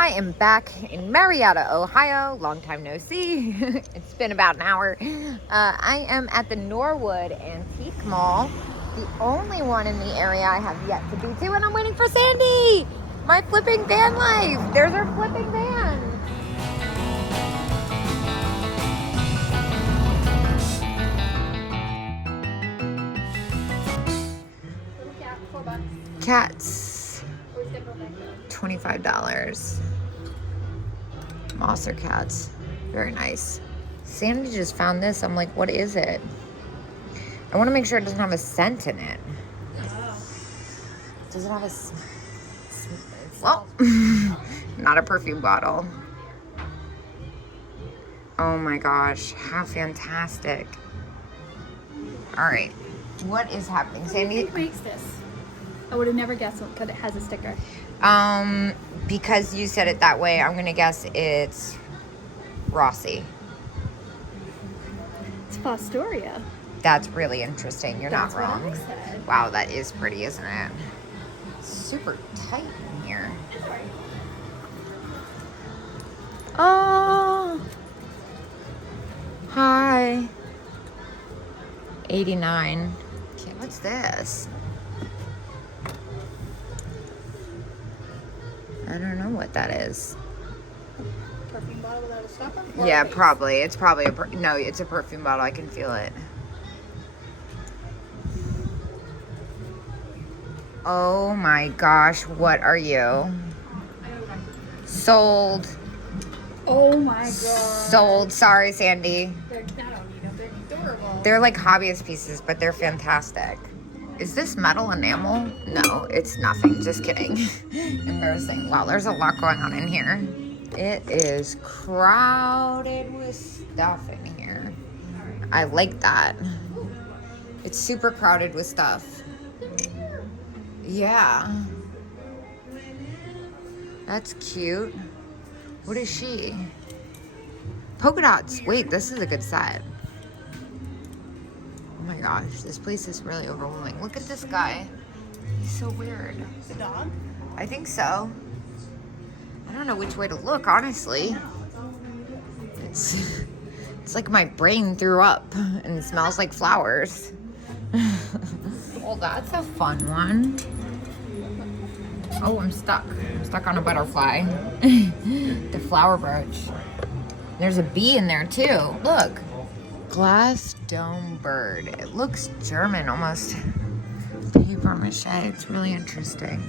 I am back in Marietta, Ohio. Long time no see. It's been about an hour. I am at the Norwood Antique Mall, the only one in the area I have yet to be to, and I'm waiting for Sandy, my flipping van life. There's our flipping van. Cats, $25. Moss or cats, very nice. Sandy just found this. I'm like, what is it? I want to make sure it doesn't have a scent in it. Does it have a? Well, not a perfume bottle. Oh my gosh, how fantastic! All right, what is happening, Sandy? Who makes this? I would have never guessed it because it has a sticker. Because you said it that way, I'm gonna guess it's Rossi. It's Fostoria. That's really interesting. You're That's not wrong. what I said. Wow, that is pretty, isn't it? Super tight in here. Oh, hi. 89. Okay, what's this? I don't know what that is. Perfume bottle without a stopper? Yeah, probably. It's probably no, it's a perfume bottle. I can feel it. Oh my gosh, what are you? Sold. Oh my god. Sold. Sorry, Sandy. They're, I don't need them. They're adorable. They're like hobbyist pieces, but they're fantastic. Is this metal enamel? No, it's nothing. Just kidding. Embarrassing. Wow, there's a lot going on in here. It is crowded with stuff in here. I like that. It's super crowded with stuff. Yeah. That's cute. What is she? Polka dots. Wait, this is a good set. Oh my gosh, this place is really overwhelming. Look at this guy. He's so weird. The dog? I think so. I don't know which way to look, honestly. It's like my brain threw up and it smells like flowers. Well, that's a fun one. Oh, I'm stuck. I'm stuck on a butterfly. The flower brooch. There's a bee in there too. Look. Glass dome bird. It looks German almost. Paper mache. It's really interesting.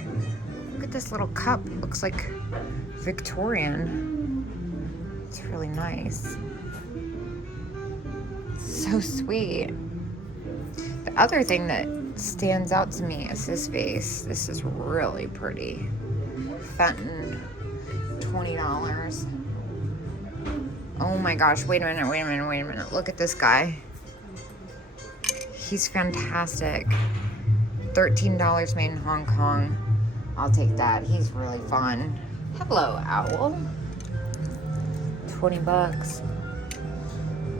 Look at this little cup. It looks like Victorian. It's really nice. So sweet. The other thing that stands out to me is this vase. This is really pretty. Fenton, $20. Oh my gosh, wait a minute. Look at this guy. He's fantastic. $13 made in Hong Kong. I'll take that. He's really fun. Hello, owl. 20 bucks.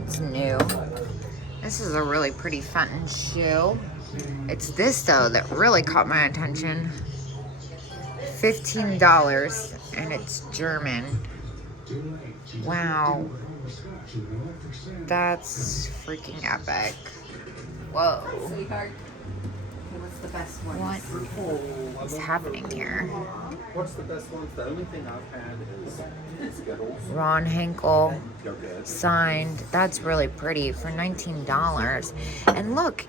It's new. This is a really pretty Fenton shoe. It's this though that really caught my attention. $15 and it's German. Wow. That's freaking epic. Whoa. Sweetheart, what's the best one? What is happening here? What's the best ones? The only thing I've had is Skittles. Ron Henkel They're good. signed. That's really pretty for $19. And look,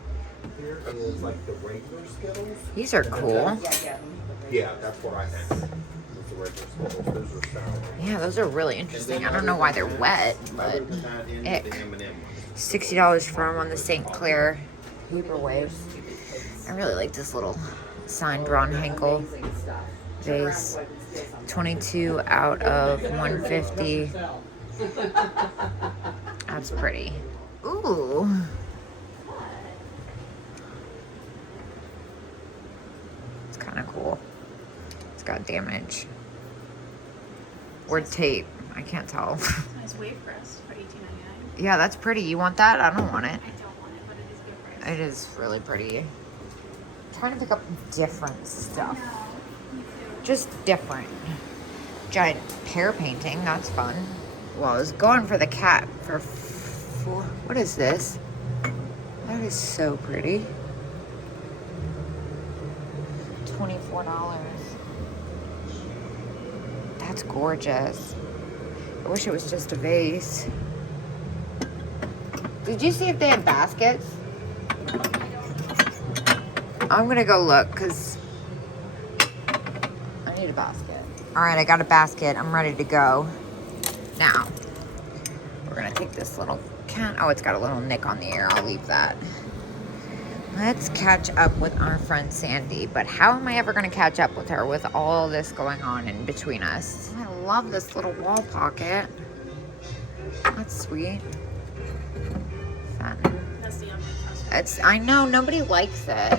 Here is like the regular Skittles. these are cool. Yeah, that's what I had. It's the regular Skittles. Those are sour. Yeah, those are really interesting. I don't know why they're wet, but Other than that, in ick. the M&M ones. $60 for them on the St. Clair Paperwave. I really like this little signed Ron Henkel vase. 22 out of 150. That's pretty. Ooh. It's kind of cool. It's got damage. Or tape. I can't tell. Nice wave crest for $18.99. Yeah, that's pretty. You want that? I don't want it. I don't want it, but it is good price. It is really pretty. I'm trying to pick up different stuff. Just different. giant pear painting. That's fun. Well, I was going for the cat for what is this? That is so pretty. $24. That's gorgeous. I wish it was just a vase. Did you see if they had baskets? I'm gonna go look because I need a basket. All right, I got a basket. I'm ready to go. Now, we're gonna take this little cat. Oh, it's got a little nick on the ear. I'll leave that. Let's catch up with our friend Sandy. But how am I ever gonna catch up with her with all this going on in between us? I love this little wall pocket. That's sweet. Fun. I know, nobody likes it.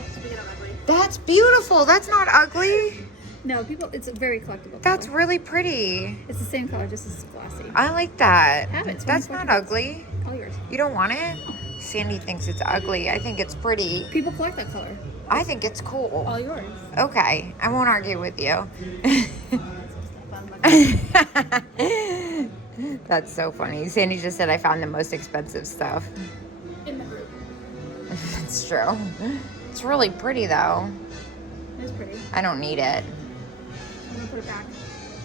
That's beautiful. That's not ugly. No, it's a very collectible. That's color. really pretty. It's the same color, just as glossy. I like that. Have it. That's not ugly. All yours. You don't want it? Sandy thinks it's ugly. I think it's pretty. People collect that color. I think it's cool. All yours. Okay, I won't argue with you. That's so funny. Sandy just said I found the most expensive stuff. In the group. It's true. It's really pretty though. It's pretty. I don't need it. I'm gonna put it back.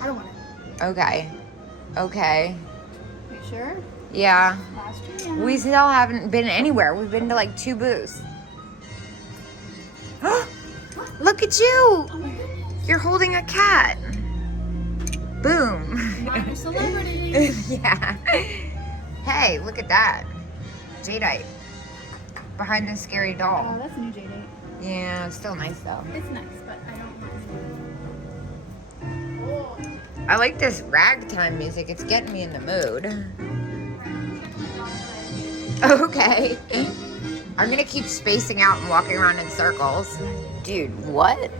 I don't want it. Okay. Okay. You sure? Yeah. Last year, yeah. We still haven't been anywhere. We've been to like 2 booths. Look at you! Oh my goodness. You're holding a cat. Boom. Not a celebrity. Yeah. Hey, look at that. Jadeite. Behind the scary Oh, doll. that's a new J-Date. Yeah, it's still nice though. It's nice, but I don't know. I like this ragtime music. It's getting me in the mood. Okay. I'm gonna keep spacing out and walking around in circles. Dude, what?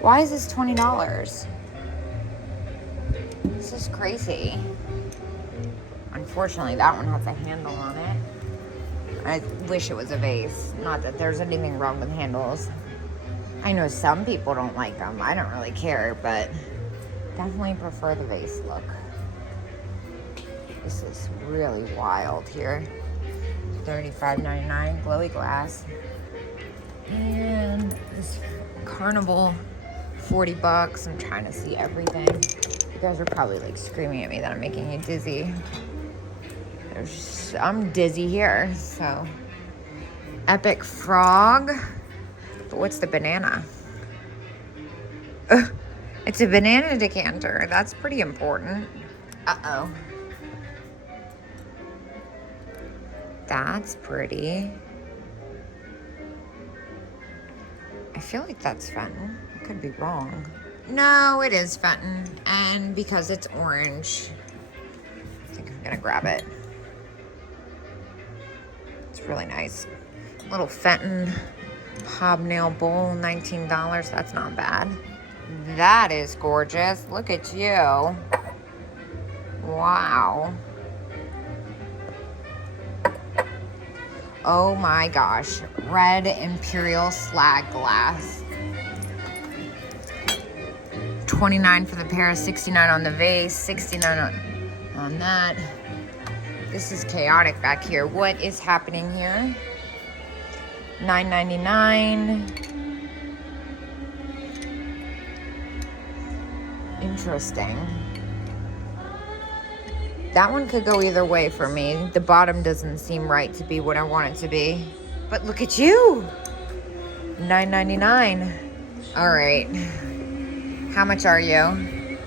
Why is this $20? This is crazy. Unfortunately, that one has a handle on it. I wish it was a vase. Not that there's anything wrong with handles. I know some people don't like them. I don't really care, but definitely prefer the vase look. This is really wild here. $35.99 glowy glass. And this carnival, $40. I'm trying to see everything. You guys are probably like screaming at me that I'm making you dizzy. I'm dizzy here, so. Epic frog. But what's the banana? It's a banana decanter. That's pretty important. Uh-oh. That's pretty. I feel like that's Fenton. I could be wrong. No, it is Fenton. And because it's orange, I think I'm gonna grab it. It's really nice. Little Fenton hobnail bowl, $19. That's not bad. That is gorgeous. Look at you. Wow. Oh my gosh. Red Imperial slag glass. $29 for the pair, $69 on the vase, $69 on that. This is chaotic back here. What is happening here? $9.99. Interesting. That one could go either way for me. The bottom doesn't seem right to be what I want it to be. But look at you. $9.99. All right. How much are you?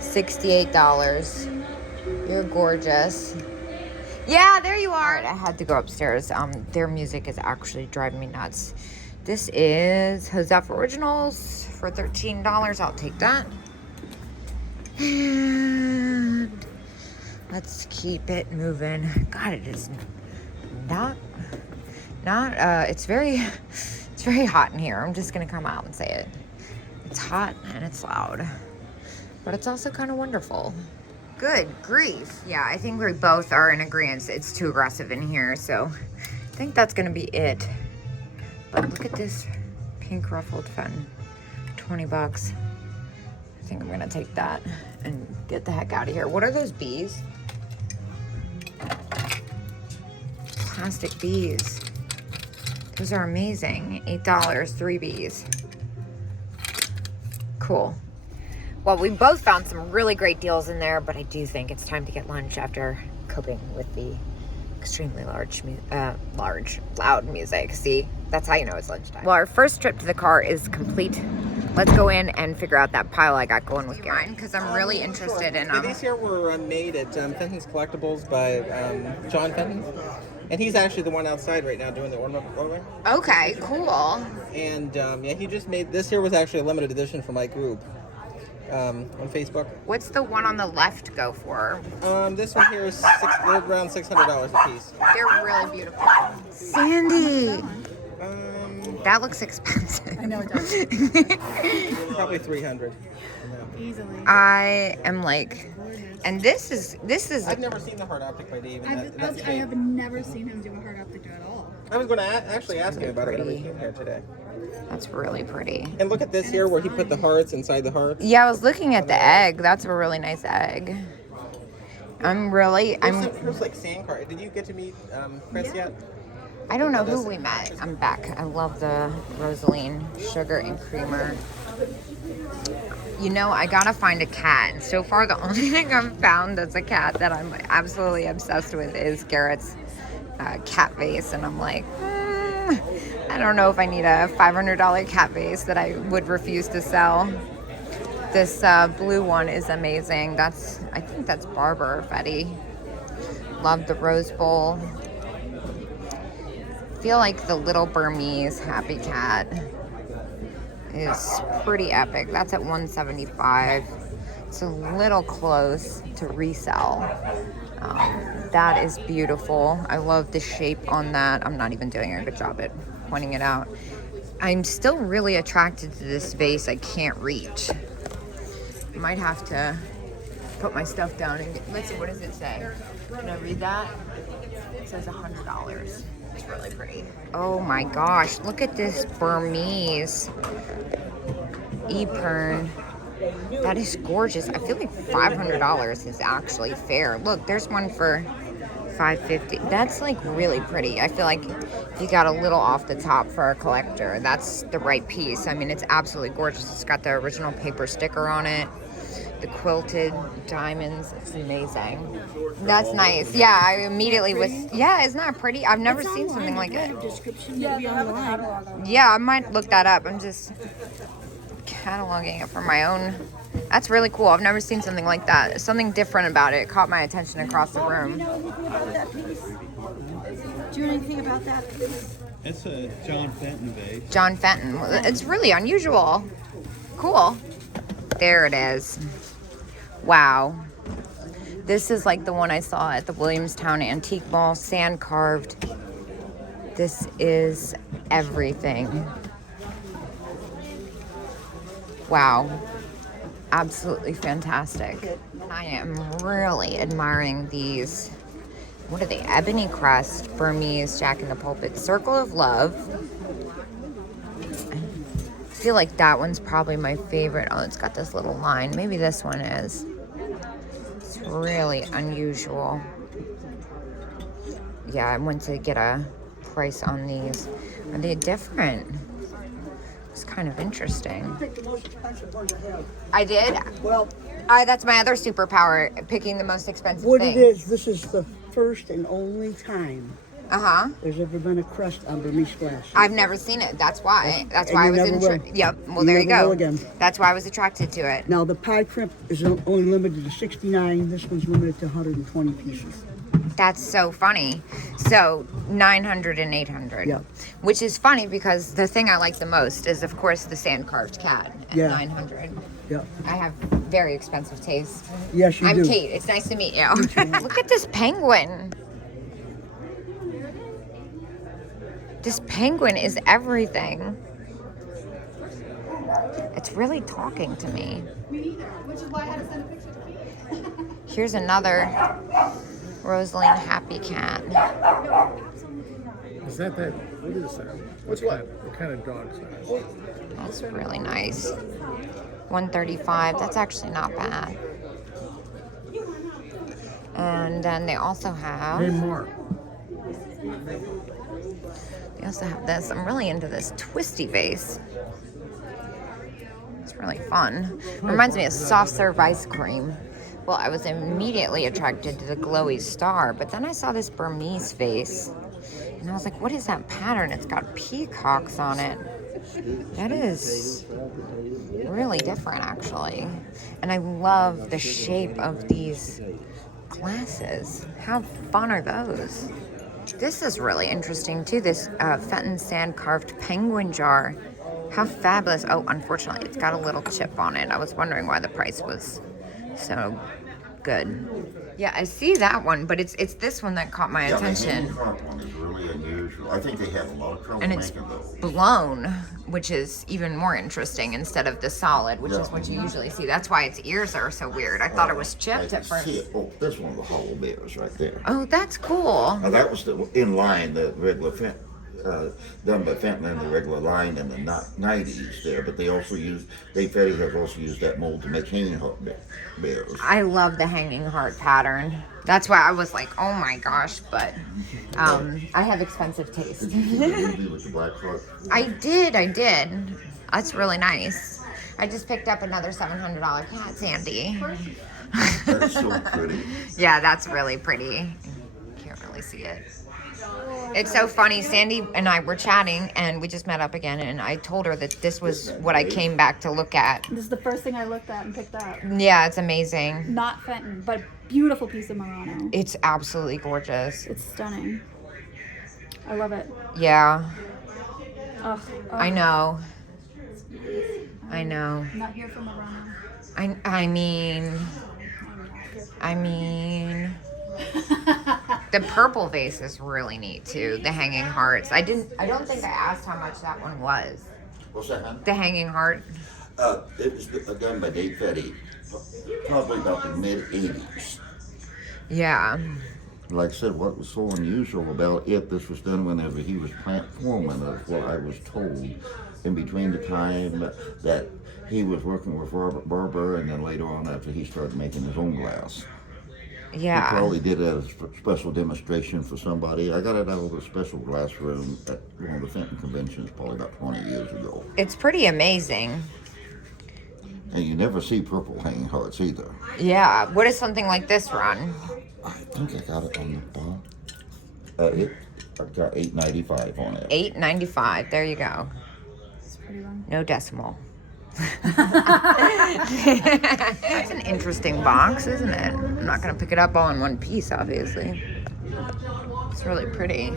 $68. You're gorgeous. Yeah, there you are. All right, I had to go upstairs. Their music is actually driving me nuts. This is Joseph Originals for $13. I'll take that. And let's keep it moving. God, it is not, it's very hot in here. I'm just gonna come out and say it. It's hot and it's loud, but it's also kind of wonderful. Good grief. Yeah, I think we both are in agreement. It's too aggressive in here, so I think that's gonna be it. But look at this pink ruffled Fenton. $20. think I'm gonna take that and get the heck out of here. What are those bees? Plastic bees. Those are amazing. $8, 3 bees. Cool. Well, we both found some really great deals in there, but I do think it's time to get lunch after coping with the extremely loud music. See, that's how you know it's lunchtime. Well, our first trip to the car is complete. Let's go in and figure out that pile I got going with Garen, because I'm really interested in them. These here were made at Fenton's Collectibles by John Fenton. And he's actually the one outside right now doing the ornament. Okay, cool. And yeah, he just made, this here was actually a limited edition for my group on Facebook. What's the one on the left go for? This one here is around $600 a piece. They're really beautiful. Sandy! That looks expensive. I know it does. Probably $300. Easily. I am like, and this is. I've never seen the hard optic by Dave. I have never seen him do a hard optic at all. I was going to actually ask him about it when I came here today. That's really pretty. And look at this here where he put the hearts inside the hearts. Yeah, I was looking at the egg. That's a really nice egg. There's like sand card. Did you get to meet Chris yet? I don't know who we met. I'm back. I love the Rosaline sugar and creamer. You know, I gotta find a cat. And so far, the only thing I've found that's a cat that I'm absolutely obsessed with is Garrett's cat vase. And I'm like, I don't know if I need a $500 cat vase that I would refuse to sell. This blue one is amazing. I think that's Barber or Fetty. Love the rose bowl. Feel like the little Burmese Happy Cat is pretty epic. That's at $175. It's a little close to resell. That is beautiful. I love the shape on that. I'm not even doing a good job at pointing it out. I'm still really attracted to this vase I can't reach. Might have to put my stuff down and let's see, what does it say? Can I read that? It says $100. It's really pretty. Oh my gosh, look at this Burmese Epern. That is gorgeous. I feel like $500 is actually fair. Look, there's one for $550. That's like really pretty. I feel like if you got a little off the top for a collector, that's the right piece. I mean, it's absolutely gorgeous. It's got the original paper sticker on it. The quilted diamonds, it's amazing. That's nice. Yeah, I immediately was, yeah, isn't that pretty? I've never seen something like it. Yeah, I might look that up. I'm just cataloging it for my own. That's really cool. I've never seen something like that. Something different about it. It caught my attention across the room. Do you know anything about that piece? Do you know anything about that piece? It's a John Fenton vase. John Fenton. It's really unusual. Cool. There it is. Wow. This is like the one I saw at the Williamstown Antique Mall, sand carved. This is everything. Wow. Absolutely fantastic. I am really admiring these, what are they, Ebony Crest Burmese Jack in the Pulpit Circle of Love. I feel like that one's probably my favorite. Oh, it's got this little line. Maybe this one is. It's really unusual. Yeah, I went to get a price on these. Are they different? It's kind of interesting. Pick the most expensive one to have. I did? Well, That's my other superpower, picking the most expensive what thing. it is, this is the first and only time Uh-huh. there's ever been a crest on Burmese glass. I've never seen it. That's why. That's And why I you was never interested. will. Yep. Well, You there you never go. will again. That's why I was attracted to it. Now the pie crimp is only limited to 69. This one's limited to 120 pieces. That's so funny. So 900 and 800. Yeah. Which is funny because the thing I like the most is, of course, the sand carved cat at Yeah. 900. Yeah. I have very expensive taste. Yes, you I'm do. Kate. It's nice to meet you. Look at this penguin. This penguin is everything. It's really talking to me. Which is why I had to send a picture to Kate. Here's another Rosaline Happy Cat. Is that? What is that? What kind of dog size? That's really nice. $135. That's actually not bad. And then they also have... Hey, Mark. They also have this. I'm really into this twisty vase. It's really fun. Reminds me of soft serve ice cream. Well, I was immediately attracted to the glowy star, but then I saw this Burmese vase, and I was like, what is that pattern? It's got peacocks on it. That is really different, actually. And I love the shape of these glasses. How fun are those? This is really interesting too. This Fenton sand carved penguin jar. How fabulous. Oh, unfortunately, it's got a little chip on it. I was wondering why the price was so good. Yeah, I see that one, but it's this one that caught my attention. The front one is really unusual. I think they have a lot of trouble And it's making those. blown, which is even more interesting instead of the solid, which is what you usually see. That's why its ears are so weird. I thought it was chipped at first. See it. Oh, this one of the hollow bears right there. Oh, that's cool. Now that was the in line, the regular Fenton, done by Fenton in the regular line in the 90s there. But they also used, Fetty has also used that mold to make hanging heart bears. I love the hanging heart pattern. That's why I was like, oh my gosh, but I have expensive taste. Did you see the movie with the black heart? I did. That's really nice. I just picked up another $700 cat, Sandy. That's so pretty. Yeah, that's really pretty. Can't really see it. It's so funny. Sandy and I were chatting, and we just met up again, and I told her that this was what I came back to look at. This is the first thing I looked at and picked up. Yeah, it's amazing. Not Fenton, but beautiful piece of Murano. It's absolutely gorgeous. It's stunning. I love it. Yeah, Ugh, I know. I know. I'm not here for Murano. I mean, the purple vase is really neat too. The hanging hearts. I don't think I asked how much that one was. What's that, hon? The hanging heart. It was done by Dave Fetty, probably about the mid-80s. Yeah. Like I said, what was so unusual about it, this was done whenever he was plant foreman, of what I was told, in between the time that he was working with Robert Barber and then later on after he started making his own glass. Yeah. He probably did a special demonstration for somebody. I got it out of a special glass room at one of the Fenton conventions probably about 20 years ago. It's pretty amazing. And you never see purple hanging hearts either. Yeah. What does something like this run? I think I got it on the box. I got $8.95 on it. $8.95. There you go. It's a pretty one. No decimal. That's an interesting box, isn't it? I'm not gonna pick it up all in one piece, obviously. It's really pretty.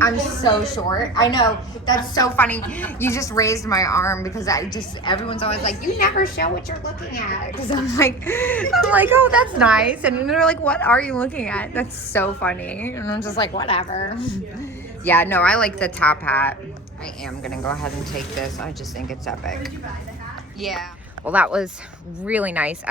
I'm so short. I know. That's so funny. You just raised my arm because everyone's always like, you never show what you're looking at. Because I'm like, oh, that's nice. And they're like, what are you looking at? That's so funny. And I'm just like, whatever. Yeah, no, I like the top hat. I am going to go ahead and take this. I just think it's epic. Yeah. Well, that was really nice.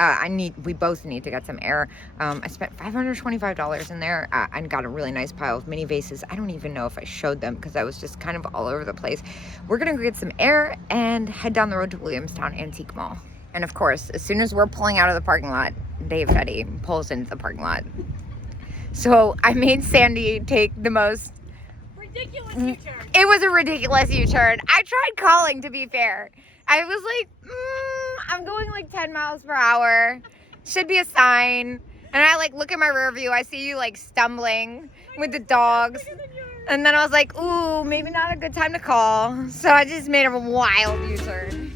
We both need to get some air. I spent $525 in there and got a really nice pile of mini vases. I don't even know if I showed them because I was just kind of all over the place. We're gonna go get some air and head down the road to Williamstown Antique Mall. And of course, as soon as we're pulling out of the parking lot, Dave Fetty pulls into the parking lot. So I made Sandy take the most ridiculous U-turn. It was a ridiculous U-turn. I tried calling, to be fair. I was like, I'm going like 10 miles per hour. Should be a sign. And I like look at my rear view. I see you like stumbling with the dogs. And then I was like, ooh, maybe not a good time to call. So I just made a wild U-turn.